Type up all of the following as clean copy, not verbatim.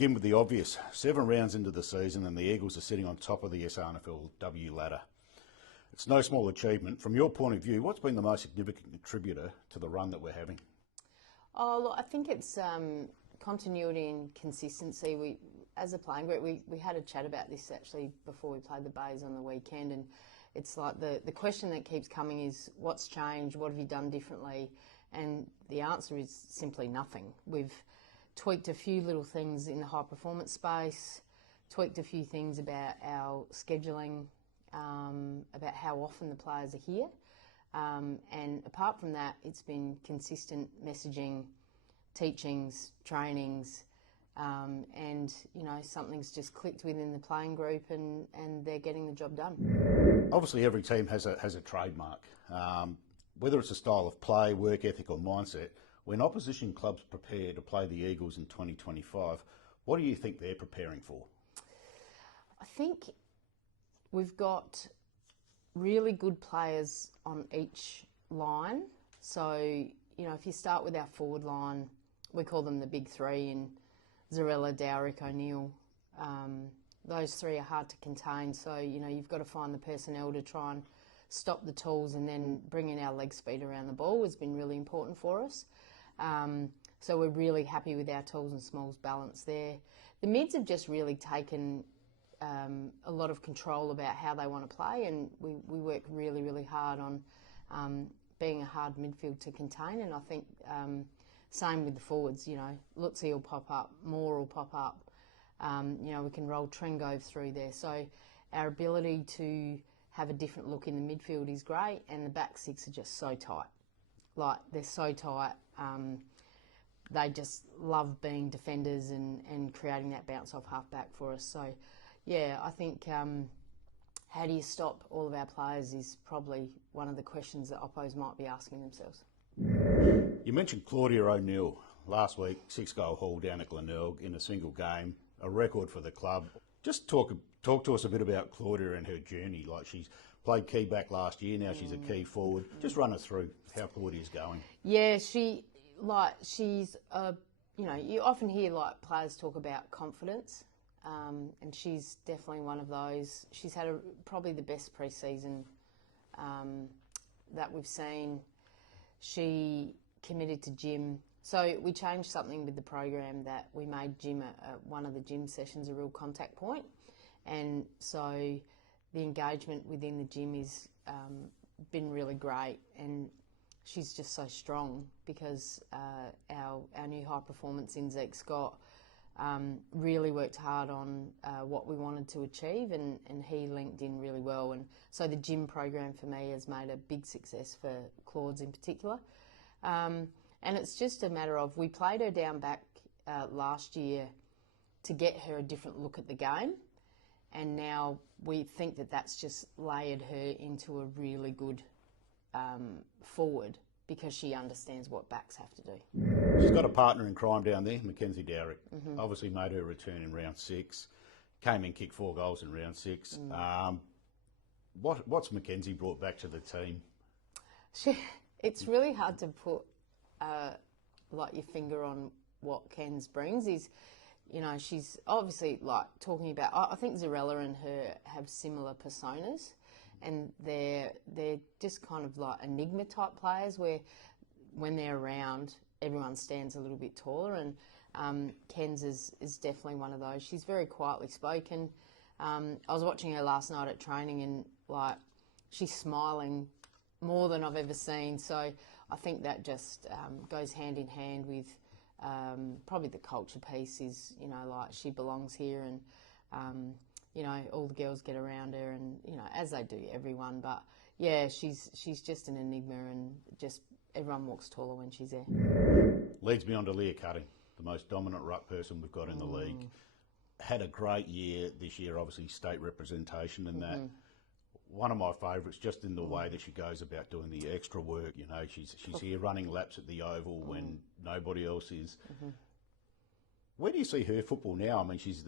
begin with the obvious. 7 rounds into the season and the Eagles are sitting on top of the SANFLW ladder. It's no small achievement. From your point of view, what's been the most significant contributor to the run that we're having? Oh, look, I think it's continuity and consistency. As a playing group, we had a chat about this actually before we played the Bays on the weekend, and it's like the question that keeps coming is, what's changed? What have you done differently? And the answer is simply nothing. We've tweaked a few little things in the high performance space, tweaked a few things about our scheduling, about how often the players are here. And apart from that, it's been consistent messaging, teachings, trainings, and, you know, something's just clicked within the playing group and they're getting the job done. Obviously, every team has a trademark. Whether it's a style of play, work ethic or mindset, when opposition clubs prepare to play the Eagles in 2025, what do you think they're preparing for? I think we've got really good players on each line. So, you know, if you start with our forward line, we call them the big three in Narelle, Dow, ONeal. Those three are hard to contain. So, you know, you've got to find the personnel to try and stop the tools, and then bringing our leg speed around the ball has been really important for us. So we're really happy with our tools and smalls balance there. The mids have just really taken a lot of control about how they want to play, and we work really, really hard on being a hard midfield to contain. And I think same with the forwards, you know, Ludy will pop up, Moore will pop up. You know, we can roll Trengove through there. So our ability to have a different look in the midfield is great, and the back six are just so tight. Like, they're so tight. They just love being defenders and creating that bounce off half back for us. So, yeah, I think how do you stop all of our players is probably one of the questions that Oppos might be asking themselves. You mentioned Claudia ONeal. Last week, 6-goal haul down at Glenelg in a single game, a record for the club. Just talk to us a bit about Claudia and her journey. Like, she's played key back last year, now she's a key forward. Just run us through how Claudia's going. Yeah, she's you know, you often hear like players talk about confidence, and she's definitely one of those. She's had probably the best pre-season that we've seen. She committed to gym. So we changed something with the program that we made gym one of the gym sessions a real contact point. And so the engagement within the gym has been really great, and she's just so strong because our new high performance in Zeke Scott really worked hard on what we wanted to achieve, and he linked in really well. And so the gym program for me has made a big success for Claude's in particular. And it's just a matter of, we played her down back last year to get her a different look at the game, and now we think that that's just layered her into a really good forward, because she understands what backs have to do. She's got a partner in crime down there, Mackenzie Dow. Obviously made her return in round 6, came in, kicked 4 goals in round 6. What's Mackenzie brought back to the team? It's really hard to put like your finger on what Ken's brings. Is, you know, she's obviously like talking about, I think Narelle and her have similar personas, and they're just kind of like enigma type players, where when they're around everyone stands a little bit taller, and Ken's is definitely one of those. She's very quietly spoken. I was watching her last night at training, and like, she's smiling more than I've ever seen. So I think that just goes hand in hand with probably the culture piece. Is, you know, like, she belongs here, and you know, all the girls get around her, and, you know, as they do everyone. But yeah, she's just an enigma, and just everyone walks taller when she's there. Leads me on to Leah Cutting, the most dominant ruck person we've got in the league. Had a great year this year, obviously state representation, and that. One of my favourites, just in the way that she goes about doing the extra work. You know, she's here running laps at the Oval when nobody else is. Where do you see her football now? I mean, she's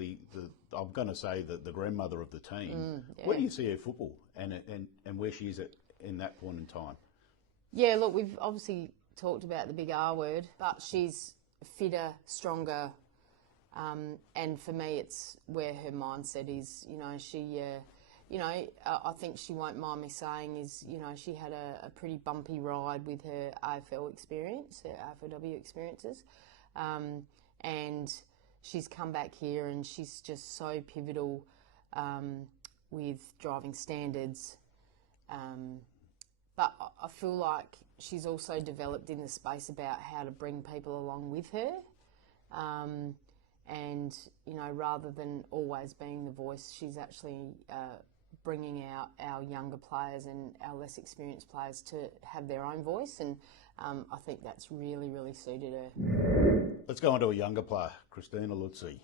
I'm going to say the grandmother of the team. Yeah. Where do you see her football and where she is at in that point in time? Yeah, look, we've obviously talked about the big R word, but she's fitter, stronger, And for me, it's where her mindset is. I think she won't mind me saying is, she had a pretty bumpy ride with her AFL experience, her AFLW experiences. And she's come back here and she's just so pivotal with driving standards. But I feel like she's also developed in the space about how to bring people along with her. And, rather than always being the voice, she's actually bringing out our younger players and our less experienced players to have their own voice. And I think that's really, really suited her. Let's go on to a younger player, Christina Ludy,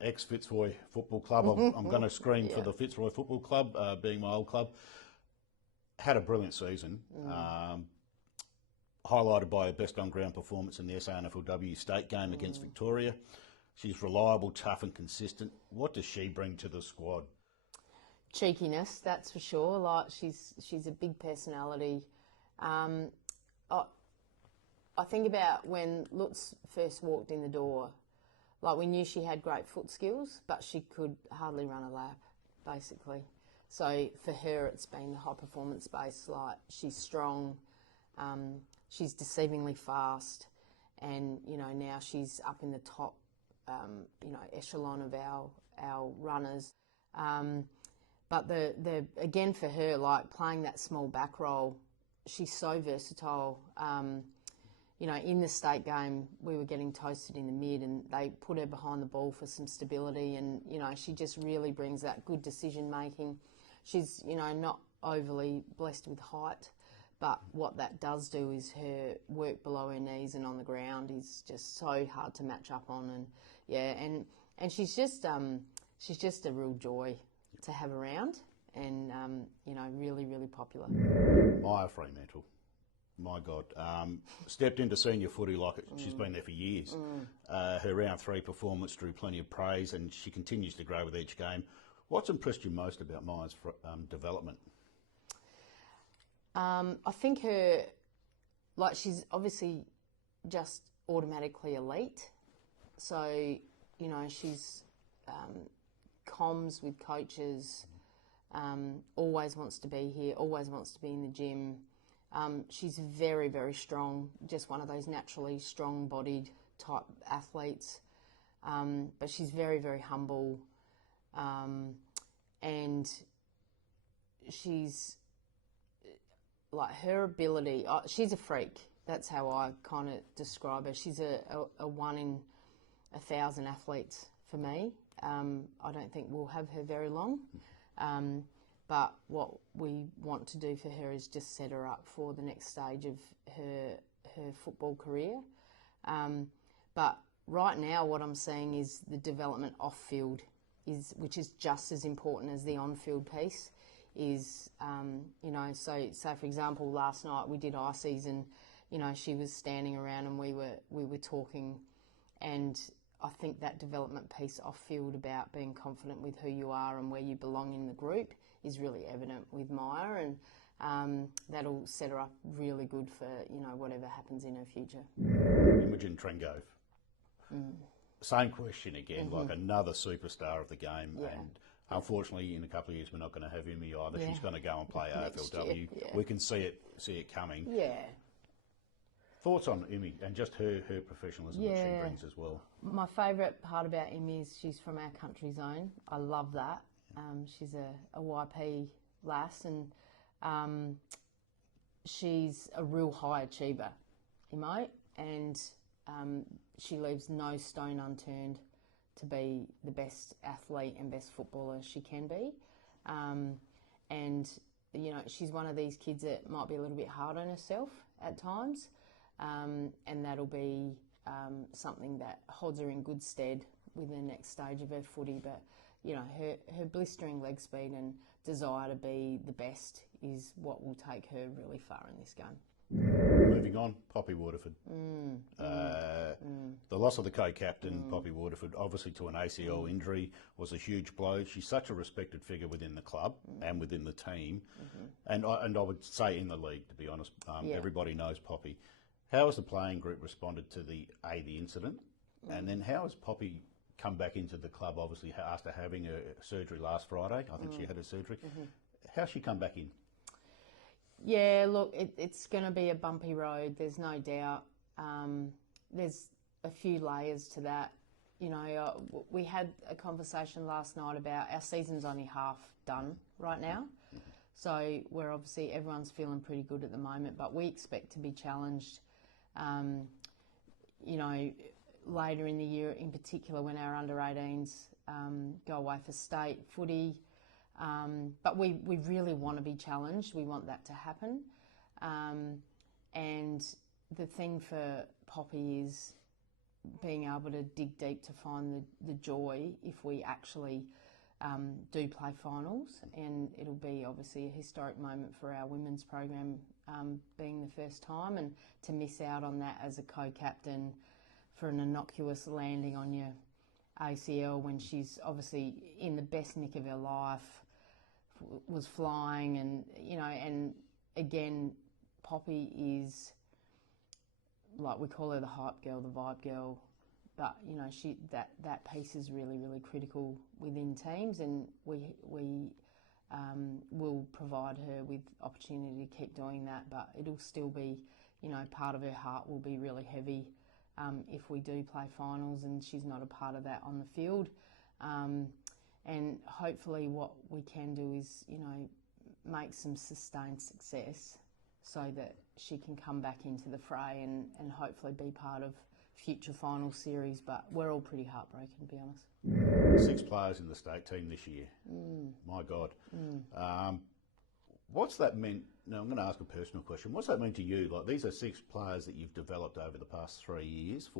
ex-Fitzroy Football Club. I'm going to scream for the Fitzroy Football Club, being my old club. Had a brilliant season, highlighted by her best on-ground performance in the SANFLW state game against Victoria. She's reliable, tough and consistent. What does she bring to the squad? Cheekiness, that's for sure. Like she's a big personality. I think about when Lutz first walked in the door, like we knew she had great foot skills, but she could hardly run a lap, basically. So for her, it's been the high performance space. Like she's strong, she's deceivingly fast, and now she's up in the top, echelon of our runners. But the again for her, like playing that small back role, she's so versatile. In the state game, we were getting toasted in the mid and they put her behind the ball for some stability and, she just really brings that good decision making. She's, not overly blessed with height, but what that does do is her work below her knees and on the ground is just so hard to match up on. And she's just a real joy to have around and, really, really popular. Maya Fremantle. My God, stepped into senior footy like she's been there for years. Her round 3 performance drew plenty of praise and she continues to grow with each game. What's impressed you most about Maya's development? I think she's obviously just automatically elite. So, she's comms with coaches, always wants to be here, always wants to be in the gym. She's very, very strong, just one of those naturally strong-bodied type athletes. But she's very, very humble. And she's, like, her ability, she's a freak. That's how I kind of describe her. She's a 1 in 1,000 athletes for me. I don't think we'll have her very long. But what we want to do for her is just set her up for the next stage of her football career. But right now what I'm seeing is the development off-field, which is just as important as the on-field piece, is, so for example, last night we did ICs and, she was standing around and we were talking, and I think that development piece off-field about being confident with who you are and where you belong in the group is really evident with Maya, and that'll set her up really good for, whatever happens in her future. Imogen Trengove. Same question again, like another superstar of the game, and unfortunately in a couple of years we're not going to have Imi either. She's going to go and play AFLW. We can see it coming. Yeah. Thoughts on Imi and just her professionalism that she brings as well? My favourite part about Imi is she's from our country zone. I love that. She's a YP lass, and she's a real high achiever, and she leaves no stone unturned to be the best athlete and best footballer she can be. And, she's one of these kids that might be a little bit hard on herself at times, and that'll be something that holds her in good stead with the next stage of her footy. But her blistering leg speed and desire to be the best is what will take her really far in this game. Moving on, Poppy Waterford. The loss of the co-captain, Poppy Waterford, obviously to an ACL injury, was a huge blow. She's such a respected figure within the club and within the team, and I would say in the league, to be honest. Everybody knows Poppy. How has the playing group responded to the incident, and then how has Poppy come back into the club, obviously after having a surgery last Friday. I think she had a surgery. How's she come back in? Yeah, look, it's going to be a bumpy road, there's no doubt. There's a few layers to that. You know, we had a conversation last night about our season's only half done right now. So we're obviously, everyone's feeling pretty good at the moment, but we expect to be challenged, you know, later in the year, in particular when our under-18s go away for state footy. But we really want to be challenged. We want that to happen. And the thing for Poppy is being able to dig deep to find the joy if we actually do play finals. And it'll be obviously a historic moment for our women's program, being the first time, and to miss out on that as a co-captain for an innocuous landing on your ACL when she's obviously in the best nick of her life, was flying, and you know, and again, Poppy is, like, we call her the hype girl, the vibe girl, but you know, that piece is really, really critical within teams, and we will provide her with opportunity to keep doing that. But it'll still be, you know, part of her heart will be really heavy if we do play finals and she's not a part of that on the field. And hopefully what we can do is, you know, make some sustained success so that she can come back into the fray and hopefully be part of future final series. But we're all pretty heartbroken, to be honest. 6 players in the state team this year. My God. What's that meant? Now, I'm going to ask a personal question. What's that mean to you? Like, these are 6 players that you've developed over the past 4 years.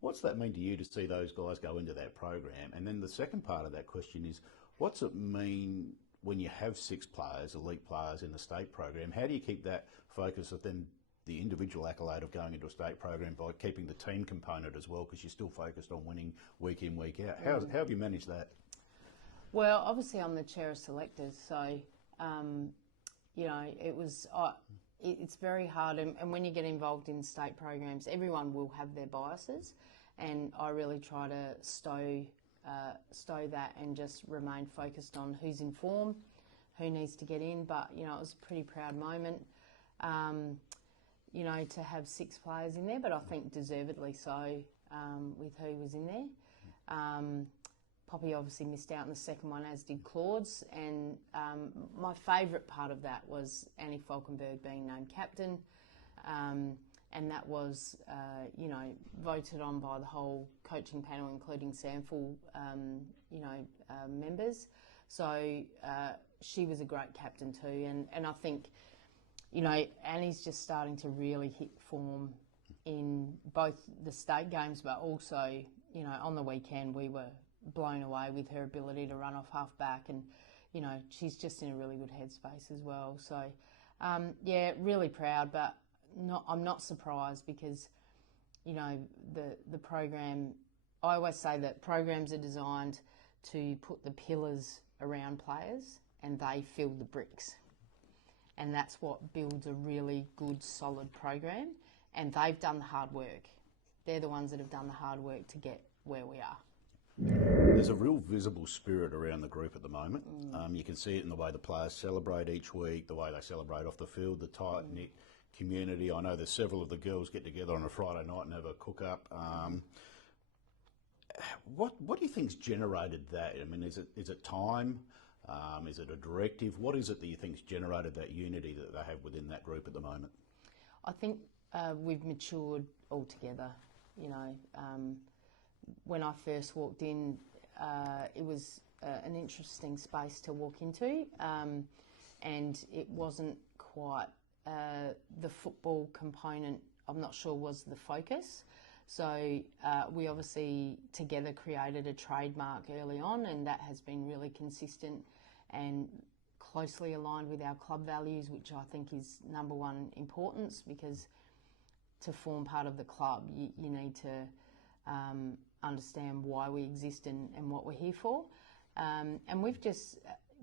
What's that mean to you to see those guys go into that program? And then the second part of that question is, what's it mean when you have 6 players, elite players in the state program? How do you keep that focus of then the individual accolade of going into a state program by keeping the team component as well, because you're still focused on winning week in, week out? How have you managed that? Well, obviously I'm the chair of selectors, so you know, it's very hard, and when you get involved in state programs, everyone will have their biases, and I really try to stow that and just remain focused on who's in form, who needs to get in. But you know, it was a pretty proud moment, you know, to have 6 players in there, but I think deservedly so, with who was in there. Poppy obviously missed out in the second one, as did Claude's, and my favourite part of that was Annie Falkenberg being named captain, and that was, you know, voted on by the whole coaching panel, including SANFLW, you know, members. So she was a great captain too, and I think, you know, Annie's just starting to really hit form in both the state games, but also, you know, on the weekend we were blown away with her ability to run off half back, and you know, she's just in a really good headspace as well. So yeah, really proud, but I'm not surprised, because you know, the program, I always say that programs are designed to put the pillars around players and they fill the bricks, and that's what builds a really good solid program, and they've done the hard work. They're the ones that have done the hard work to get where we are. There's a real visible spirit around the group at the moment. You can see it in the way the players celebrate each week, the way they celebrate off the field, the tight-knit community. I know there's several of the girls get together on a Friday night and have a cook-up. What do you think's generated that? I mean, is it time? Is it a directive? What is it that you think's generated that unity that they have within that group at the moment? I think we've matured altogether, you know. When I first walked in, it was an interesting space to walk into, and it wasn't quite the football component, I'm not sure, was the focus. So we obviously together created a trademark early on, and that has been really consistent and closely aligned with our club values, which I think is number one importance, because to form part of the club, you need to understand why we exist and what we're here for. And we've just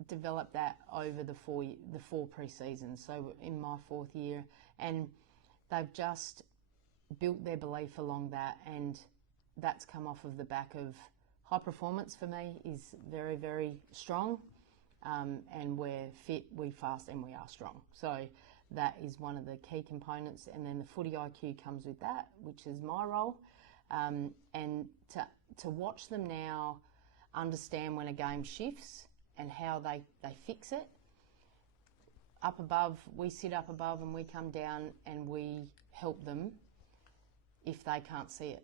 developed that over the four pre-seasons, so in my 4th year, and they've just built their belief along that, and that's come off of the back of high performance for me is very, very strong, and we're fit, we fast, and we are strong. So that is one of the key components, and then the footy IQ comes with that, which is my role, and to watch them now understand when a game shifts and how they fix it. Up above, we sit up above and we come down and we help them if they can't see it.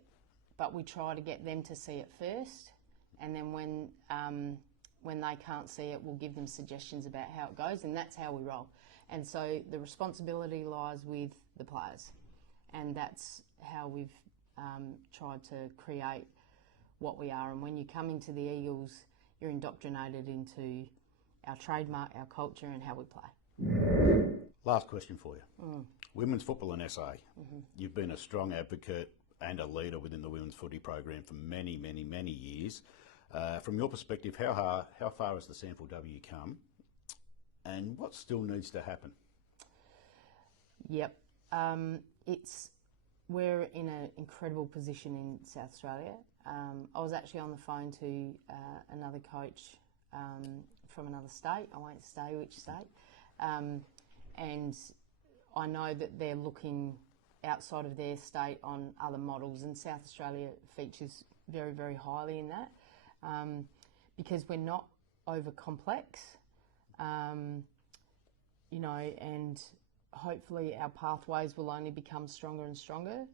But we try to get them to see it first, and then when they can't see it, we'll give them suggestions about how it goes, and that's how we roll. And so the responsibility lies with the players, and that's how we've tried to create what we are. And when you come into the Eagles, you're indoctrinated into our trademark, our culture, and how we play. Last question for you. Women's football in SA. You've been a strong advocate and a leader within the women's footy program for many, many, many years. From your perspective, how far has the SANFLW come, and what still needs to happen? Yep. We're in an incredible position in South Australia. I was actually on the phone to another coach from another state. I won't say which state. And I know that they're looking outside of their state on other models, and South Australia features very, very highly in that, because we're not over complex, you know, and hopefully our pathways will only become stronger and stronger.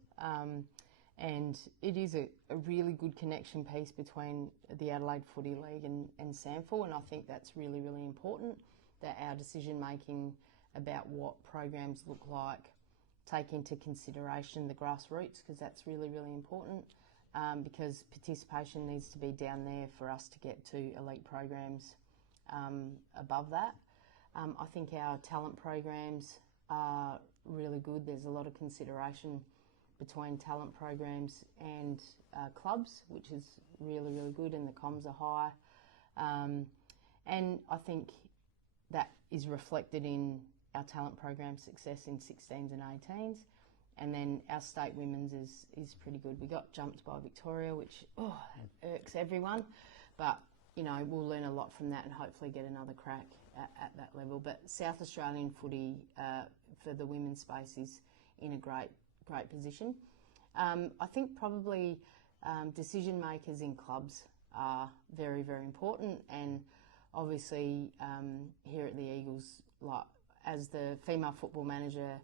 And it is a really good connection piece between the Adelaide Footy League and SANFL, and I think that's really, really important, that our decision making about what programs look like take into consideration the grassroots, because that's really, really important, because participation needs to be down there for us to get to elite programs above that. I think our talent programs are really good. There's a lot of consideration between talent programs and clubs, which is really, really good, and the comms are high. And I think that is reflected in our talent program success in 16s and 18s. And then our state women's is pretty good. We got jumped by Victoria, which irks everyone. But, you know, we'll learn a lot from that and hopefully get another crack at that level. But South Australian footy for the women's space is in a great position. I think probably decision makers in clubs are very, very important, and obviously here at the Eagles, like as the female football manager,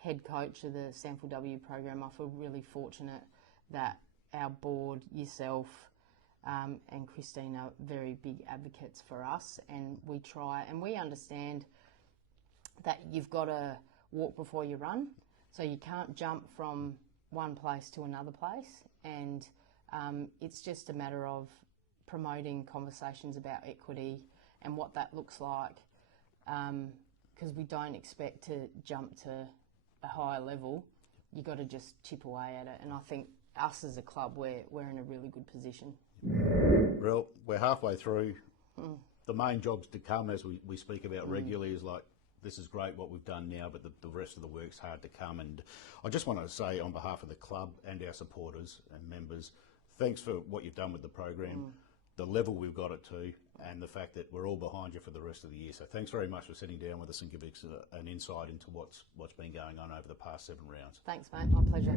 head coach of the SANFLW program, I feel really fortunate that our board, yourself, and Christina are very big advocates for us, and we try and we understand that you've got to walk before you run. So you can't jump from one place to another place, and it's just a matter of promoting conversations about equity and what that looks like, because we don't expect to jump to a higher level. You've got to just chip away at it, and I think us as a club, we're in a really good position. Well, we're halfway through. The main jobs to come, as we speak about regularly, is like, this is great what we've done now, but the rest of the work's hard to come. And I just want to say on behalf of the club and our supporters and members, thanks for what you've done with the program, the level we've got it to, and the fact that we're all behind you for the rest of the year. So thanks very much for sitting down with us and giving us an insight into what's been going on over the past 7 rounds. Thanks, mate. My pleasure.